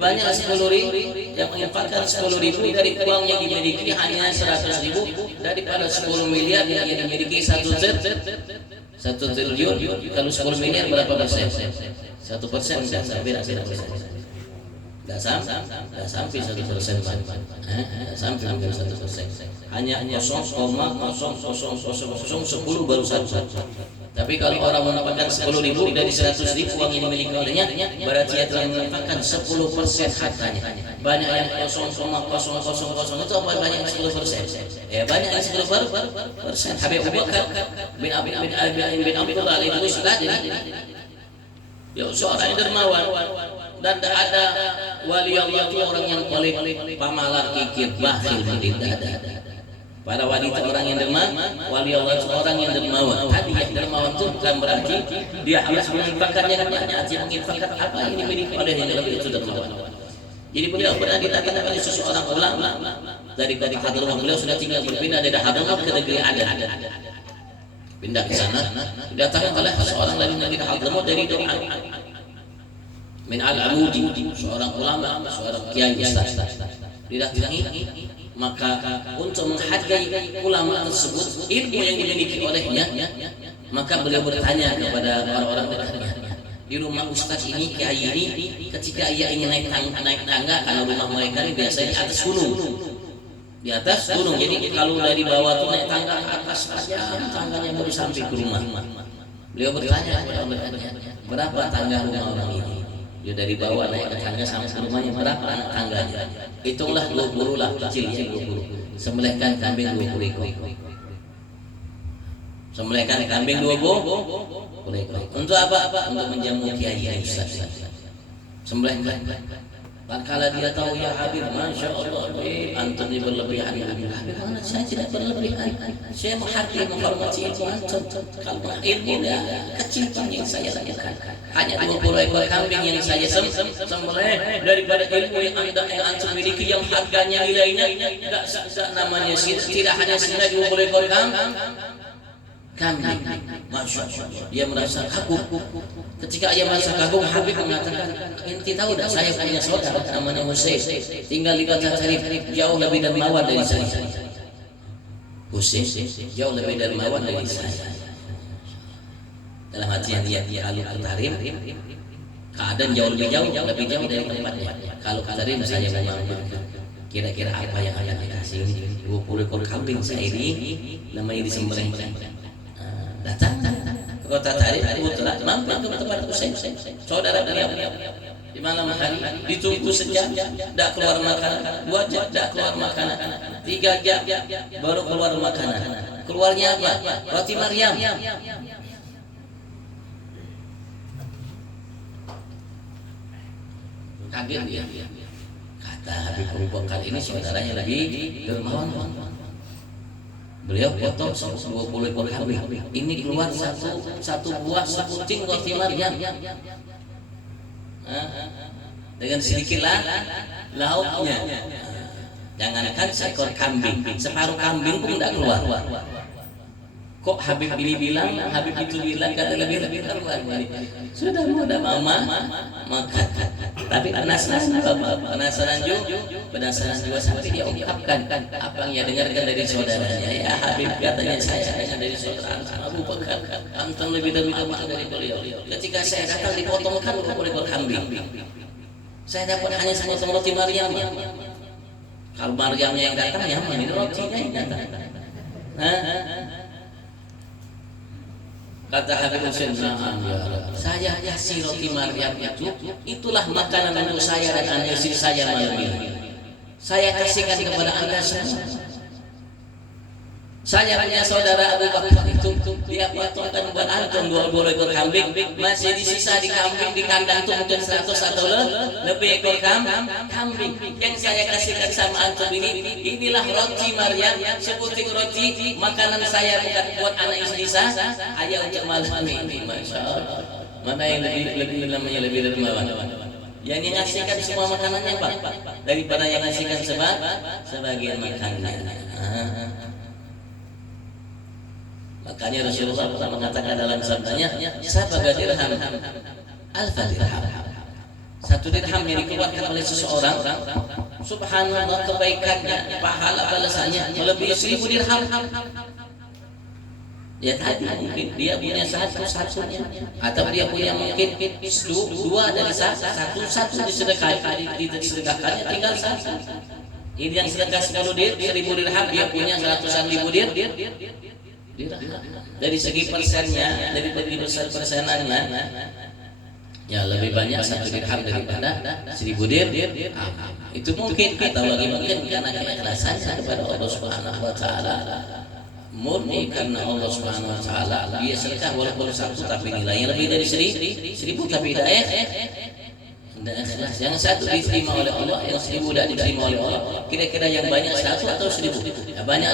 banyak 10.000 yang menginfakkan 10.000 dari uang yang dimiliki hanya 100.000 daripada 10 miliar yang dia dimiliki 1 triliun. Kalau 10 miliar berapa persen? 1% tidak sampai 1%. Tidak sampai 1%. Tidak sampai 1%. Hanya 0,000010 baru 1. Tapi kalau orang menempatkan 10.000 dari 100.000 uang yang dimiliki olehnya, berarti dia telah menempatkan 10% hartanya. Banyak yang 0,0000 itu apa banyak yang 10%? Ya banyak yang 10%. Habib Abu Bakar bin Abdullah itu sudah jadi seorang yang dermawan dan tidak ada wali Allah itu orang yang paling pamalar, kikir, bakhil, tidak ada. Para wali itu orang yang dermawan, wali Allah itu orang yang dermawan. Tadi yang dermawan itu bukan berarti dia harus menginfakkannya banyak, dia menginfakkan apa yang dimiliki olehnya lebih itu dermawan. Jadi beliau pernah didatangkan oleh seseorang ulama dari Hadramawt. Beliau sudah tinggal berpindah dari Hadramawt ke negeri Aden. Pindah ke sana, didatangkan oleh seorang dari negeri Hadramawt dari Doha. Min al-Amudi, seorang ulama, seorang kiai ustaz. Didatangi, maka untuk menghargai ulama tersebut, ilmu yang dimiliki olehnya, maka beliau bertanya kepada orang-orang dekatnya, di rumah ustaz ini, kiai ini, ketika ia ingin naik tangga, karena rumah mereka ini biasanya di atas gunung. Di atas gunung, jadi kalau dari bawah tuh naik tangga ke atas saja, tangganya baru sampai ke rumah. Beliau bertanya kepada orang dekatnya, berapa tangga rumah orang ini? Dia dari bawah naik ke tangga sampai ke rumahnya, berapa anak tangganya? Hitunglah 20 lah, kecilnya 20. Sembelihkan kambing 20 ekor. Sembelihkan kambing 20 ekor. Untuk apa? Untuk menjamu kiai ustaz. Sembelihkan. Kala dia tahu, ya Habib, Masya Allah, antum ini berlebihan. Habib, mana saya tidak berlebihan. Saya menghargai, menghormati ilmu antum. Kalau ilmu dia kecil yang saya lakukan. Hanya 20 ekor kambing yang saya sembelih daripada ilmu yang antum miliki yang harganya nilainya tidak namanya tidak hanya sekedar 20 ekor kambing. Masya Allah, dia merasa kagum. Ketika ia merasa kagum, Habib mengatakan, ente tahu tak, saya punya saudara namanya Husain, tinggal di kota Tarif, jauh lebih dermawan dari saya. Husain jauh lebih dermawan dari saya. Dalam hati yang dia kalau ke Tarif, keadaan jauh lebih jauh dari tempatnya. Kalau ke Tarif saya memang kira-kira apa yang akan dikasih 20 ekor kambing saya ini, namanya disembelih. Datang ke kota Tarif, putra mampir ke tempat Husain, saudara beliau. Di malam hari ditunggu sejam, tidak keluar makanan, 2 jam tidak keluar makanan, 3 jam baru keluar makanan. Keluarnya apa? Roti Maryam. Kaget dia. Kata Habib Abu Bakar, ini saudaranya lebih dermawan. Beliau potong 20 ekor kambing. Ini keluar satu buah seputing roti Maryam. Dengan sedikitlah lauknya. Jangankan seekor kambing, separuh kambing pun tidak keluar. Kok Habib ini bilang, Habib itu bilang kata lebih keluar. Sudah mudah mama makan. Tapi penasaran juga sampai dia ungkapkan apa yang dia dengarkan dari saudaranya. Ya Habib, katanya saya dengar dari saudara Abu Bakar, antum lebih dermawan dari beliau. Ketika saya datang dipotongkan 20 ekor kambing, saya dapat hanya sepotong roti Maryam. Kalau Maryamnya yang datang, ya ini rotinya yang datang. Kata Habib Husain, saya kasih roti Maryam itulah makanan untuk saya dan anak istri saya malam ini. Saya kasihkan kepada anda semua. Saya punya saudara Abu Bakar itu, dia potongkan buat antum 20 ekor kambing, masih disisa di kambing di kandang itu mungkin 100 atau lebih ekor kambing yang saya kasihkan sama antum ini. Inilah roti Maryam, seputing roti makanan saya bukan buat anak istri saya, hanya untuk malam ini. Masya Allah, mana yang lebih namanya lebih dermawan? Yang ngasihkan semua makanannya Pak, daripada yang ngasihkan sebagian makanannya. Makanya Rasulullah pernah mengatakan dalam sabdanya, "Sab'a dirham, alfa dirham." Satu dirham yang dikeluarkan oleh seseorang, subhanallah kebaikannya, pahala balasannya melebihi 1000 dirham. Ya tadi mungkin dia punya satu-satunya, atau dia punya mungkin dua dari satu disedekahkannya tinggal satu. Ini yang sedekah 10 dirham, dia punya 100-an ribu dirham. Dari segi persennya, dari persenannya, ya lebih banyak 1 dirham daripada 1000 dirham. Itu mungkin, atau lagi mungkin karena keikhlasannya kepada Allah Subhanahu wa taala. Murni karena Allah Subhanahu wa taala, dia sedekah walaupun satu tapi nilainya lebih dari 1000 tapi hidayah dan ikhlas. Yang satu diterima oleh Allah, yang 1000 tidak diterima oleh Allah. Kira-kira yang banyak 1 atau 1000? Ya, banyak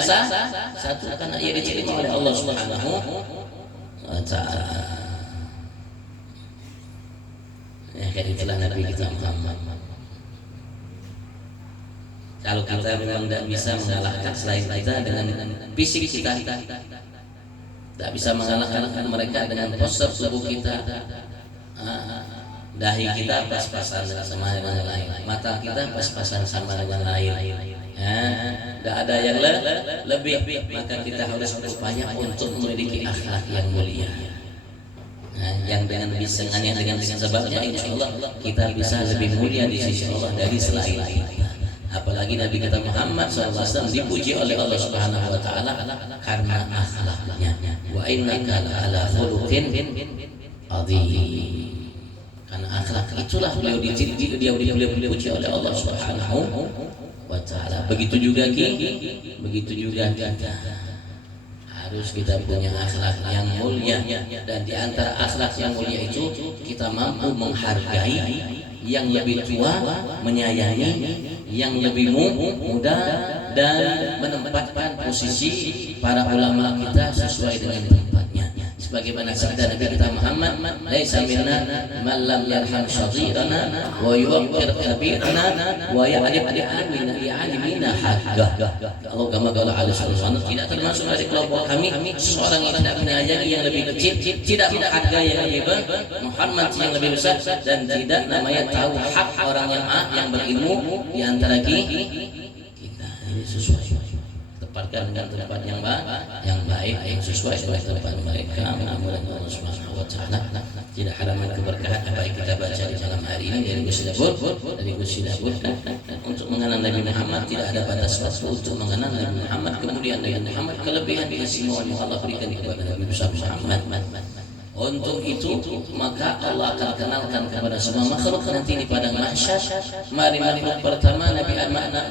satu karena ia diterima oleh Allah Subhanahu wa taala. Ya, kayak itulah Nabi kita Muhammad. Kalau kita memang tidak bisa mengalahkan selain kita dengan fisik kita, tidak bisa mengalahkan mereka dengan postur tubuh kita, dahi kita pas-pasan sama dengan yang lain, mata kita pas-pasan sama dengan lain, tidak ada yang lebih, maka kita harus berupaya untuk memiliki akhlak yang mulia. Yang dengan sebabnya insya Allah kita bisa lebih mulia di sisi Allah dari selain kita. Apalagi Nabi kita Muhammad SAW dipuji oleh Allah Subhanahu wa taala karena akhlaknya. Wa innaka la'ala khuluqin adzim. Karena akhlak itulah beliau dipuji oleh Allah Subhanahu wa taala. Begitu juga kita. Harus kita punya akhlak yang mulia, dan di antara akhlak yang mulia itu kita mampu menghargai yang lebih tua, menyayangi yang lebih muda, dan menempatkan posisi para ulama kita sesuai dengan tempatnya. Sebagaimana sabda Nabi kita Muhammad, "Laisa minna man lam yarham shaghirana wa yuwaqqir kabirana wa ya'rif li'alimina haqqah." Allah kama qala alaihi, tidak termasuk dari kelompok kami seorang yang tidak menyayangi yang lebih kecil, tidak menghargai yang lebih menghormati yang lebih besar, dan tidak namanya tahu hak orang yang berilmu di antara kita. Ini sesuai, tempatkan dengan tempat yang baik, yang sesuai dengan tempat mereka. Mudah-mudahan Allah Subhanahu wa taala tidak haramkan keberkahan apa yang kita baca di malam hari ini dari Gus Sidabur untuk mengenal Nabi Muhammad. Tidak ada batas waktu untuk mengenal Nabi Muhammad, kemudian Nabi Muhammad kelebihan keistimewaan yang Allah berikan kepada Nabi Muhammad. Untuk itu maka Allah akan kenalkan kepada semua makhluk nanti di padang mahsyar. Mari makhluk pertama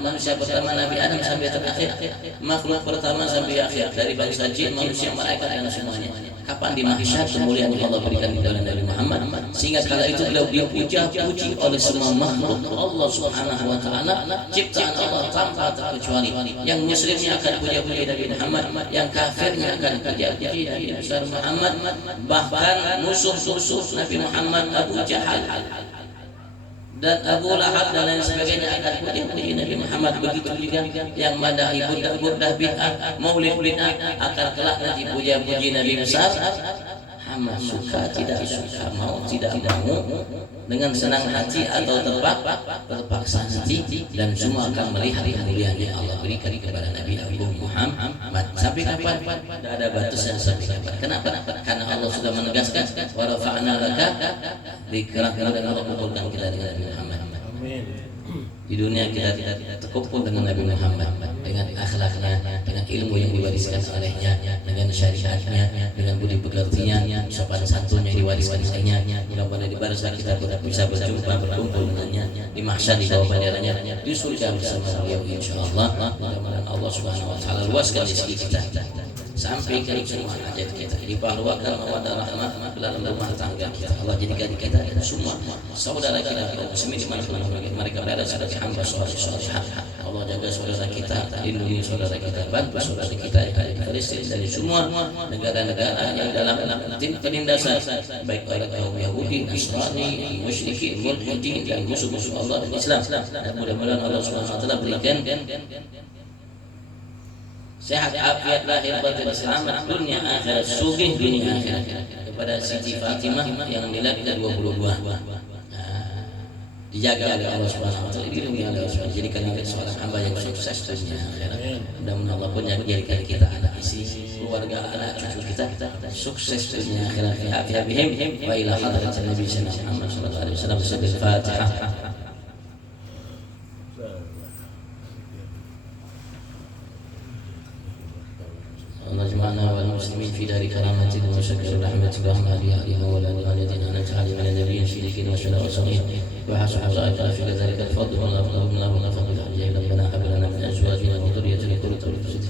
manusia pertama Nabi Adam sampai terakhir, makhluk pertama sampai akhir, dari bangsa jin, manusia, malaikat dan semuanya. Kapan di mahsyar kemuliaan yang Allah berikan kepada Nabi Muhammad, sehingga kala itu beliau dipuja-puji oleh semua makhluk Allah Subhanahu wa taala, ciptaan Allah tanpa terkecuali. Yang muslimnya akan puja-puji Nabi Muhammad, yang kafirnya akan puja-puji Nabi besar Muhammad, bahkan musuh-musuh Nabi Muhammad Abu Jahal dan Abu Lahab dan lain sebagainya akan puji Nabi Muhammad. Begitu juga yang madahi burdah bid'ah, maulid bid'ah akan kelak nanti puja-puji Nabi besar Muhammad. Suka tidak suka, mau tidak mau, dengan senang hati atau terpaksa hati, dan semua akan melihat kemuliaan yang Allah berikan kepada Nabi Muhammad. Sampai kapan? Tidak ada batasan sampai kapan. Kenapa? Karena Allah sudah menegaskan, wa rafa'na laka dzikraka, dan Allah kumpulkan kita dengan Nabi Muhammad. Di dunia kita terkumpul dengan Nabi Muhammad, dengan akhlaknya, dengan ilmu yang diwariskan olehnya, dengan syariatnya, dengan budi pekertinya, sopan santunnya yang diwariskan olehnya. Mudah-mudahan di barzakh kita bisa berkumpul dengannya, di mahsyar di bawah benderanya, di surga bersama beliau insyaallah. Mudah-mudahan Allah Subhanahu wa taala luaskan rezeki kita sampai ke semua hajat kita, dipahlawakan mawaddah rahmah dalam rumah tangga kita. Allah jadikan kita semua saudara kita kaum muslimin di mana-mana mereka berada sebagai hamba saleh. Allah jaga saudara kita, lindungi saudara kita, bantu saudara kita yang ada di Palestina dari semua negara-negara yang dalam penindasan, baik oleh kaum Yahudi, Nasrani, musyrikin, mulhidin, dan musuh-musuh Allah dan Islam. Dan mudah-mudahan Allah Subhanahu wa taala berikan sehat, afiat lahir batin, selamat dunia akhirat, sugih dunia akhirat kepada Siti Fatimah yang milad ke-22. dijaga oleh Allah Subhanahu wa taala, dilindungi oleh Allah Subhanahu, jadikan oleh seorang hamba yang sukses dunia akhirat. Mudah-mudahan Allah pun jadikan kita anak isi keluarga anak cucu kita sukses dunia akhirat. Fi bihim wa ila hadratin Nabi Muhammad sallallahu alaihi wasallam. Al-Fatihah. اللهم اجمعنا والمسلمين في دار كرامتك وشكر رحمتك وهم أبيائهم والأولاد الذين أنعمت عليهم من النبيين الشريكين والشهداء والصالحين وحسن أولئك رفيق ذلك الفضل والله فضل عليه. ربنا هب لنا من أزواجنا وذريتنا قرة أعين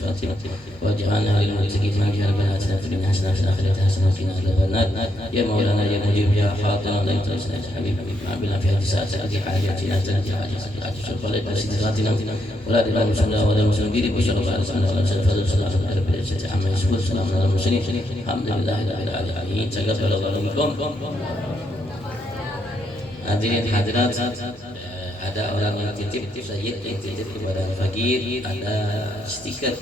واجعلنا واجعلنا للمتقين إماما. ربنا آتنا في الدنيا حسنة وفي الآخرة حسنة وقنا عذاب النار. يا مولانا يا مجيب يا حاضر لا يترسنا يا حبيب عاملنا في هذه الساعة التي حاجتنا تنتهي حاجة ولا سدراتنا ولا دنا مسلم ولا مسلم بيري وشرف على سنة ولا مسلم فضل صلاة رب العزة عما يصفون. سلام على المرسلين الحمد لله رب العالمين. تقبل الله منكم. Hadirin hadirat, ada orang yang titip Sayyid yang titip kepada Al-Fakir, ada stiker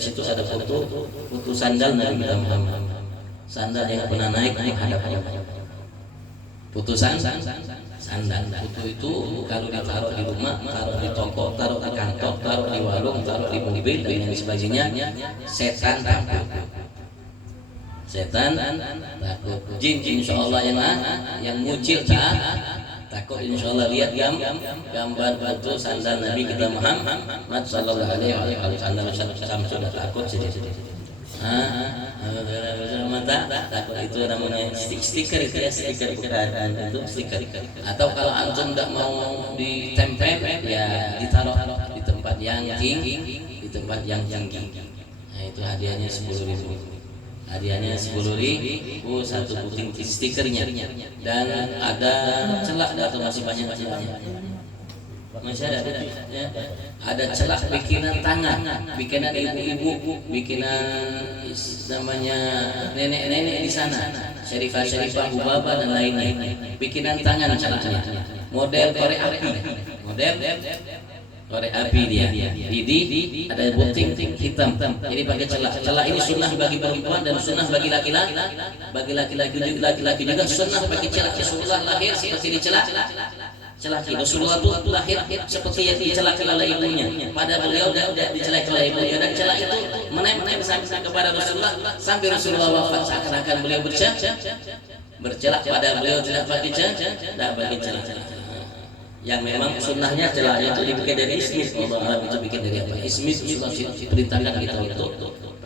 situ ada foto sandal Nabi Muhammad, sandal yang pernah naik menghadap Allah. Foto sandal foto itu kalau ditaruh di rumah, taruh di toko, taruh di kantor, taruh di warung, taruh di mobil dan yang sebagainya, setan takut. Setan takut, jin insya Allah yang muncul takut insya Allah. Lihat gambar foto sandal Nabi kita Muhammad sallallahu alaihi wasallam, sudah takut sedikit. Takut itu namanya stiker itu ya, stiker bukan itu stiker. Atau kalau antum tidak mau ditempel ya ditaruh di tempat yang tinggi, di tempat yang tinggi. Nah itu hadiahnya 10.000. Hadiahnya 10.000 satu puting stikernya, dan ada celak atau masih banyak masih ada ya. Ada celak bikinan tangan, bikinan ibu-ibu, bikinan namanya nenek-nenek di sana, syarifah Hubaba dan lain-lain, bikinan tangan celaknya model korek api dia. Jadi ada puting hitam. Jadi pakai celak ini sunnah bagi perempuan dan sunnah bagi laki-laki. Bagi laki-laki juga sunnah pakai celak. Rasulullah lahir seperti dicelak. Rasulullah itu lahir seperti yang dicelak oleh ibunya. Pada beliau udah dicelak oleh ibunya, dan celak itu menempel sampai kepada Rasulullah sampai Rasulullah wafat. Seakan-akan beliau bercelak pada beliau tidak pakai celak. Yang memang sunnahnya celaknya itu dibikin dari ismis. Allah Arab itu bikin dari apa? Ismis sudah diperintahkan kita untuk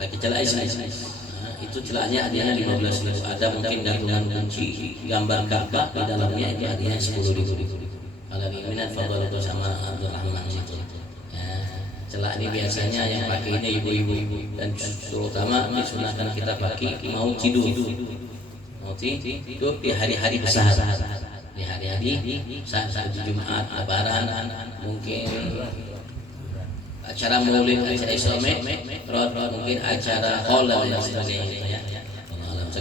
pakai celak ismis. Nah, itu celaknya hadiahnya 15.000. Ada mungkin gantungan kunci gambar Ka'bah di dalamnya, itu hadiahnya 10.000. Kalau minat fadhal itu sama Abdurrahman itu. Celak ini biasanya yang pakai ini ibu-ibu, dan terutama disunahkan kita pakai mau tidur. Itu di hari-hari besar. Di hari-hari saat Jumat, Lebaran, mungkin acara Maulid, acara Islami, mungkin acara Qaul dan sebagainya. Allah